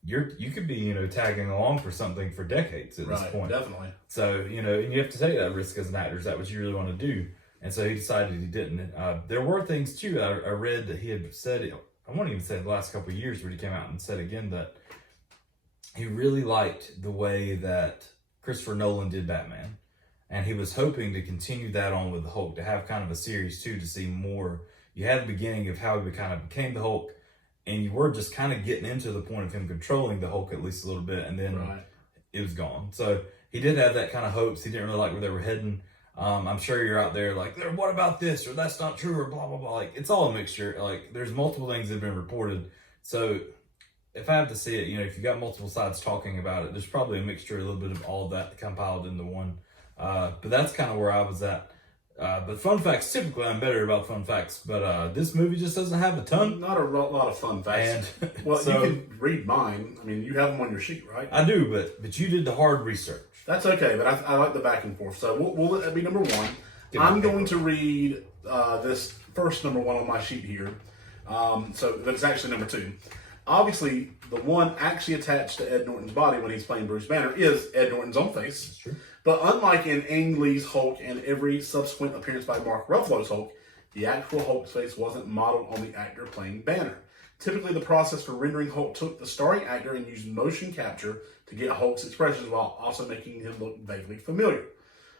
you could be, tagging along for something for decades at this point. Definitely. So, and you have to take that risk as an actor. Is that what you really want to do? And so he decided he didn't. There were things too, I read that he had said, I won't even say the last couple of years, where he came out and said again that he really liked the way that Christopher Nolan did Batman. And he was hoping to continue that on with the Hulk, to have kind of a series too, to see more. You had the beginning of how he kind of became the Hulk, and you were just kind of getting into the point of him controlling the Hulk at least a little bit, and then it was gone. So he did have that kind of hopes. He didn't really like where they were heading. I'm sure you're out there like, what about this, or that's not true, or blah, blah, blah. Like, it's all a mixture. Like, there's multiple things that have been reported. So if I have to see it, if you got multiple sides talking about it, there's probably a mixture, a little bit of all of that compiled into one. But that's kind of where I was at. But fun facts, typically I'm better about fun facts, but this movie just doesn't have a ton. Not a lot of fun facts. And, well, so, you can read mine. I mean, you have them on your sheet, right? I do, but you did the hard research. That's okay, but I like the back and forth. So we'll let that be number 1. I'm going to read this first number 1 on my sheet here. So that's actually number 2. Obviously, the one actually attached to Ed Norton's body when he's playing Bruce Banner is Ed Norton's own face. That's true. But unlike in Ang Lee's Hulk and every subsequent appearance by Mark Ruffalo's Hulk, the actual Hulk's face wasn't modeled on the actor playing Banner. Typically, the process for rendering Hulk took the starring actor and used motion capture to get Hulk's expressions while also making him look vaguely familiar.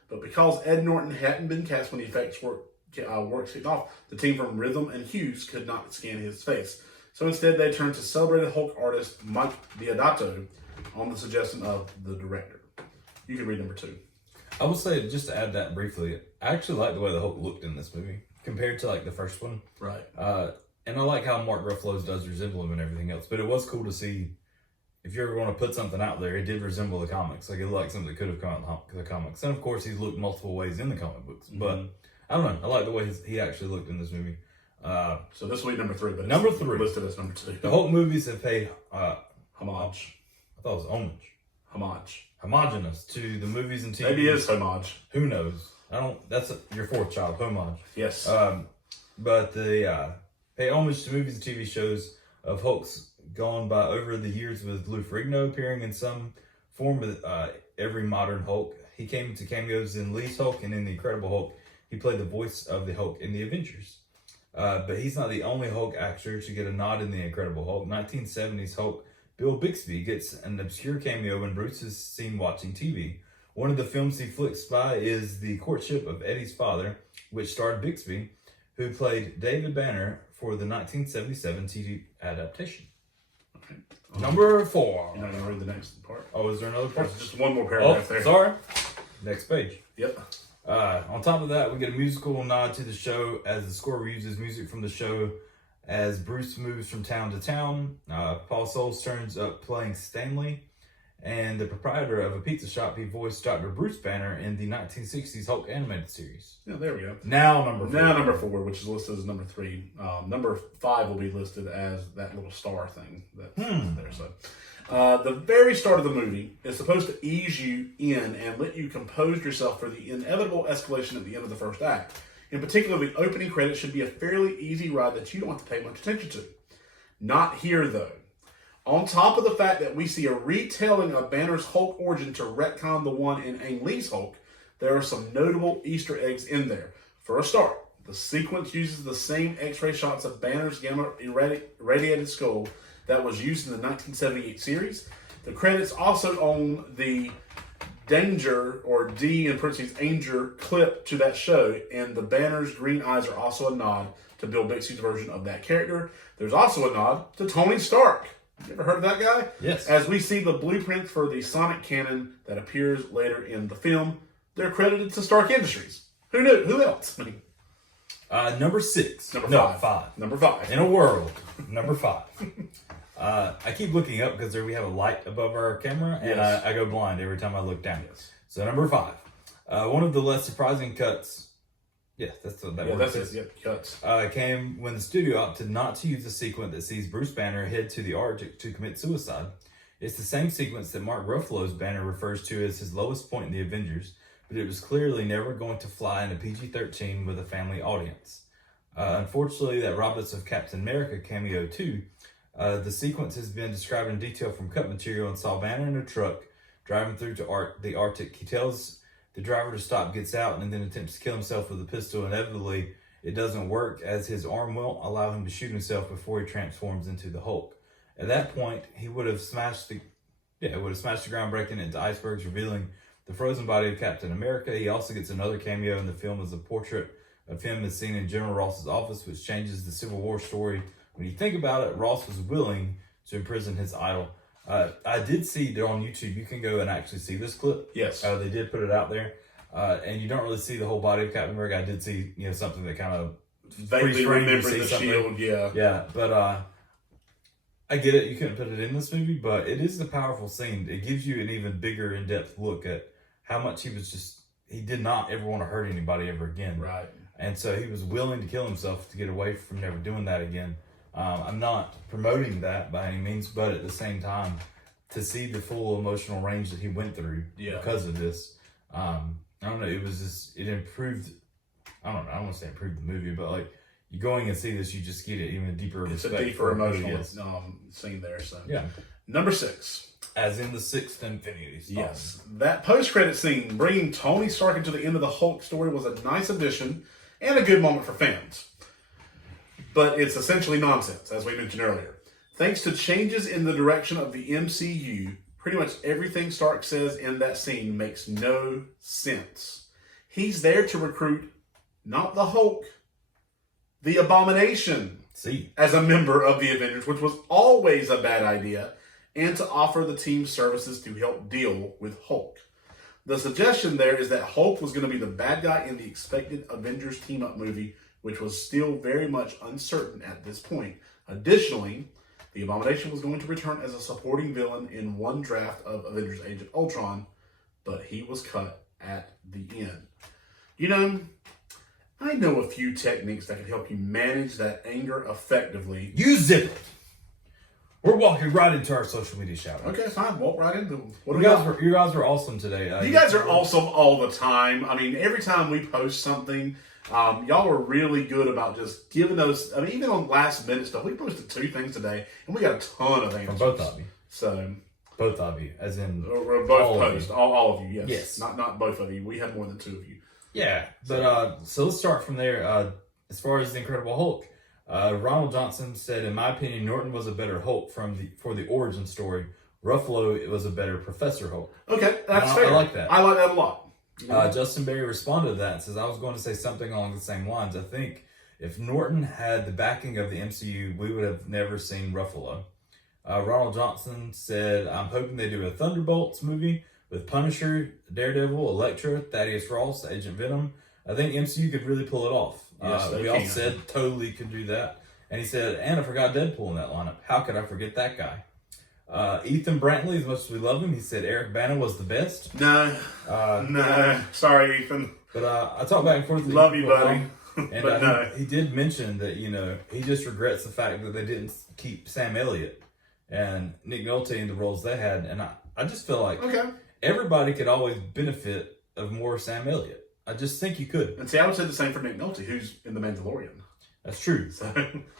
But because Ed Norton hadn't been cast when the effects work kicked off, the team from Rhythm and Hughes could not scan his face. So instead, they turned to celebrated Hulk artist Mike Deodato on the suggestion of the director. You can read number 2. I will say, just to add that briefly, I actually like the way the Hulk looked in this movie compared to the first one. Right. And I like how Mark Ruffalo's does resemble him and everything else. But it was cool to see, if you're going to put something out there, it did resemble the comics. Like, it looked like something that could have come out in the comics. And of course, he's looked multiple ways in the comic books. Mm-hmm. But I don't know. I like the way he actually looked in this movie. So this will be number 3. But number 3. Listed as number 2. The Hulk movies have paid homage. I thought it was homage. Homogenous to the movies and TV. Maybe it is homage. Who knows? That's your 4th child, homage. Yes. But they pay homage to movies and TV shows of Hulks gone by over the years, with Lou Ferrigno appearing in some form of every modern Hulk. He came to cameos in Lee's Hulk and in The Incredible Hulk. He played the voice of the Hulk in the Avengers. But he's not the only Hulk actor to get a nod in The Incredible Hulk. 1970s Hulk Bill Bixby gets an obscure cameo when Bruce is seen watching TV. One of the films he flicks by is The Courtship of Eddie's Father, which starred Bixby, who played David Banner for the 1977 TV adaptation. Okay. Number 4. You're not going to read the next part? Oh, is there another part? There's just one more paragraph there. Sorry. Next page. Yep. On top of that, we get a musical nod to the show as the score reuses music from the show as Bruce moves from town to town. Paul Soles turns up playing Stanley, and the proprietor of a pizza shop, he voiced Dr. Bruce Banner in the 1960s Hulk animated series. Yeah, there we go. Now number 4. Now number 4, which is listed as number 3. Number 5 will be listed as that little star thing that's there. So, the very start of the movie is supposed to ease you in and let you compose yourself for the inevitable escalation at the end of the first act. In particular, the opening credits should be a fairly easy ride that you don't have to pay much attention to. Not here, though. On top of the fact that we see a retelling of Banner's Hulk origin to retcon the one in Ang Lee's Hulk, there are some notable Easter eggs in there. For a start, the sequence uses the same X-ray shots of Banner's gamma irradiated skull that was used in the 1978 series. The credits also own the Danger, or D in parentheses, Anger clip to that show, and the Banner's green eyes are also a nod to Bill Bixby's version of that character. There's also a nod to Tony Stark. You ever heard of that guy? Yes. As we see the blueprint for the Sonic cannon that appears later in the film, they're credited to Stark Industries. Who knew? Who else? Number 6. Number 5. No, 5. Number 5. In a world. Number 5. I keep looking up because we have a light above our camera, and Yes. I go blind every time I look down. Yes. So number 5. One of the less surprising cuts. Yeah, that's what that Yeah, word that's says. it. Yep, cuts. Came when the studio opted not to use a sequence that sees Bruce Banner head to the Arctic to commit suicide. It's the same sequence that Mark Ruffalo's Banner refers to as his lowest point in the Avengers, but it was clearly never going to fly in a PG-13 with a family audience. Unfortunately, that robbed us of Captain America cameo too. The sequence has been described in detail from cut material and saw Banner in a truck driving through to the Arctic. He tells the driver to stop, gets out, and then attempts to kill himself with a pistol. Inevitably, it doesn't work as his arm won't allow him to shoot himself before he transforms into the Hulk. At that point, he would have smashed the ground, breaking into icebergs, revealing the frozen body of Captain America. He also gets another cameo in the film as a portrait of him as seen in General Ross's office, which changes the Civil War story. When you think about it, Ross was willing to imprison his idol. I did see there on YouTube, you can go and actually see this clip. Yes. They did put it out there. And you don't really see the whole body of Captain America. I did see, something that kind of Vaguely remember the shield, yeah. Yeah, but I get it. You couldn't put it in this movie, but it is a powerful scene. It gives you an even bigger, in-depth look at how much he did not ever want to hurt anybody ever again. Right. And so he was willing to kill himself to get away from never doing that again. I'm not promoting that by any means, but at the same time, to see the full emotional range that he went through because of this, I don't know, it improved, I don't want to say improved the movie, but like, you going and see this, you just get it even deeper respect. It's a deeper emotional scene there. So yeah. Number 6. As in the 6th Infinity Stone. Yes. That post-credit scene, bringing Tony Stark into the end of the Hulk story, was a nice addition and a good moment for fans. But it's essentially nonsense, as we mentioned earlier. Thanks to changes in the direction of the MCU, pretty much everything Stark says in that scene makes no sense. He's there to recruit not the Hulk, the Abomination, as a member of the Avengers, which was always a bad idea, and to offer the team services to help deal with Hulk. The suggestion there is that Hulk was going to be the bad guy in the expected Avengers team-up movie, which was still very much uncertain at this point. Additionally, the Abomination was going to return as a supporting villain in one draft of Avengers Age of Ultron, but he was cut at the end. I know a few techniques that can help you manage that anger effectively. Use it! We're walking right into our social media shout out. Okay, fine. Walk right into them. You guys were awesome today. You guys are awesome all the time. I mean, every time we post something, y'all are really good about just giving those. I mean, even on last minute stuff, we posted 2 things today, and we got a ton of answers. From both of you. So both of you, as in both posts. All of you. Yes. Yes. Not both of you. We have more than 2 of you. Yeah, but so let's start from there. As far as the Incredible Hulk, Ronald Johnson said, in my opinion, Norton was a better Hulk for the origin story. Ruffalo, it was a better Professor Hulk. Okay, that's fair. I like that. I like that a lot. Justin Berry responded to that and says, I was going to say something along the same lines. I think if Norton had the backing of the MCU, we would have never seen Ruffalo. Ronald Johnson said, I'm hoping they do a Thunderbolts movie with Punisher, Daredevil, Elektra, Thaddeus Ross, Agent Venom. I think MCU could really pull it off. Yes, we all said totally could do that. And he said, and I forgot Deadpool in that lineup. How could I forget that guy? Ethan Brantley, as much as we love him, he said Eric Bana was the best. No. Sorry, Ethan. But I talked back and forth. Love you, buddy. And But no. he did mention that, he just regrets the fact that they didn't keep Sam Elliott and Nick Nolte in the roles they had. And I just feel like everybody could always benefit of more Sam Elliott. I just think you could. And see, I would say the same for Nick Nolte, who's in The Mandalorian. That's true.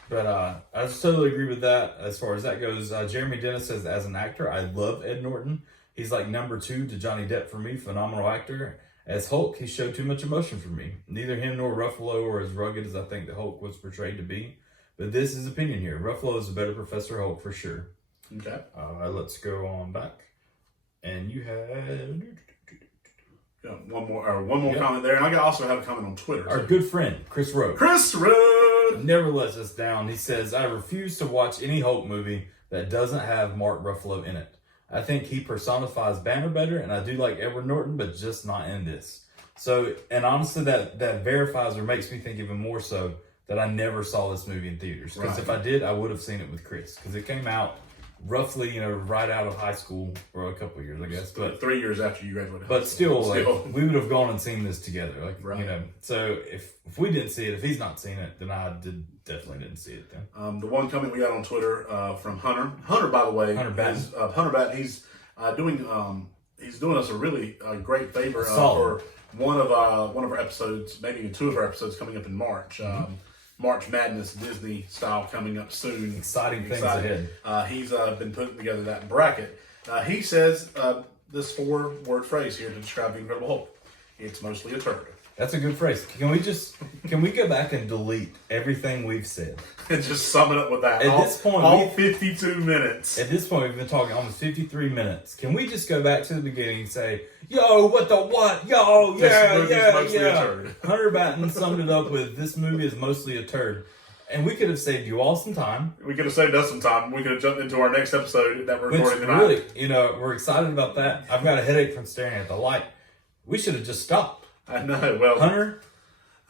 But I totally agree with that as far as that goes. Jeremy Dennis says, as an actor, I love Ed Norton. He's like number 2 to Johnny Depp for me. Phenomenal actor. As Hulk, he showed too much emotion for me. Neither him nor Ruffalo are as rugged as I think the Hulk was portrayed to be. But this is opinion here. Ruffalo is a better Professor Hulk for sure. Okay. Let's go on back. And you had... One more comment there. And I also have a comment on Twitter. Our good friend, Chris Rowe. Chris Rowe! Never lets us down. He says, I refuse to watch any Hulk movie that doesn't have Mark Ruffalo in it. I think he personifies Banner better, and I do like Edward Norton, but just not in this. So, and honestly, that verifies or makes me think even more so that I never saw this movie in theaters. Because if I did, I would have seen it with Chris. Because it came out roughly, right out of high school for a couple of years, I guess. But 3 years after you graduated. But still, we would have gone and seen this together. Right. So if we didn't see it, if he's not seen it, then I definitely didn't see it then. The one comment we got on Twitter from Hunter. Hunter, by the way, Hunter Batten. Hunter Batten. He's doing us a really great favor for one of our episodes, maybe even 2 of our episodes coming up in March. March Madness Disney style coming up soon. Exciting things ahead. He's been putting together that bracket. He says this 4-word phrase here to describe the Incredible Hulk. It's mostly a turd. That's a good phrase. Can we go back and delete everything we've said? And just sum it up with that. At this point, all 52 minutes. At this point, we've been talking almost 53 minutes. Can we just go back to the beginning and say, yo, what the what? Yo, yeah. Hunter Batten summed it up with, this movie is mostly a turd. And we could have saved you all some time. We could have saved us some time. We could have jumped into our next episode that we're recording tonight. Really, we're excited about that. I've got a headache from staring at the light. We should have just stopped. I know. Well,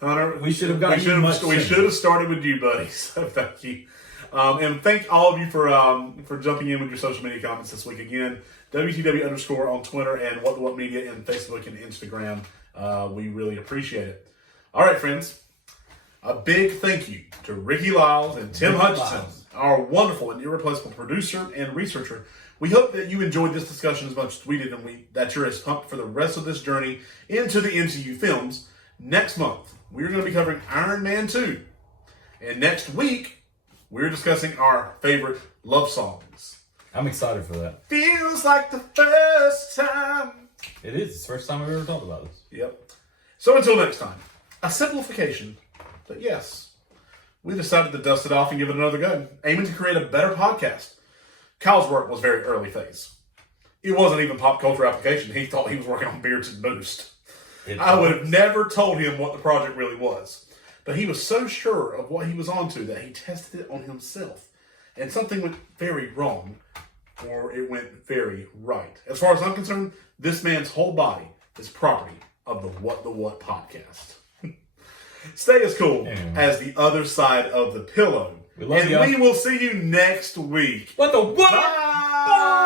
Hunter, we should have gotten you much We should have started with you, buddy. So thank you. And thank all of you for jumping in with your social media comments this week again. WTW_ on Twitter and What Media in Facebook and Instagram. We really appreciate it. All right, friends. A big thank you to Rickie Liles and Tim Hutchinson, our wonderful and irreplaceable producer and researcher. We hope that you enjoyed this discussion as much as we did, and that you're as pumped for the rest of this journey into the MCU films. Next month, we're going to be covering Iron Man 2. And next week, we're discussing our favorite love songs. I'm excited for that. Feels like the first time. It is. It's the first time we've ever talked about this. Yep. So until next time, a simplification, but yes, we decided to dust it off and give it another go, aiming to create a better podcast. Kyle's work was very early phase. It wasn't even pop culture application. He thought he was working on Beards and Boost. I would have never told him what the project really was. But he was so sure of what he was onto that he tested it on himself. And something went very wrong, or it went very right. As far as I'm concerned, this man's whole body is property of the What the What podcast. Stay as cool as the other side of the pillow. We love and you. We will see you next week. What the what? Bye.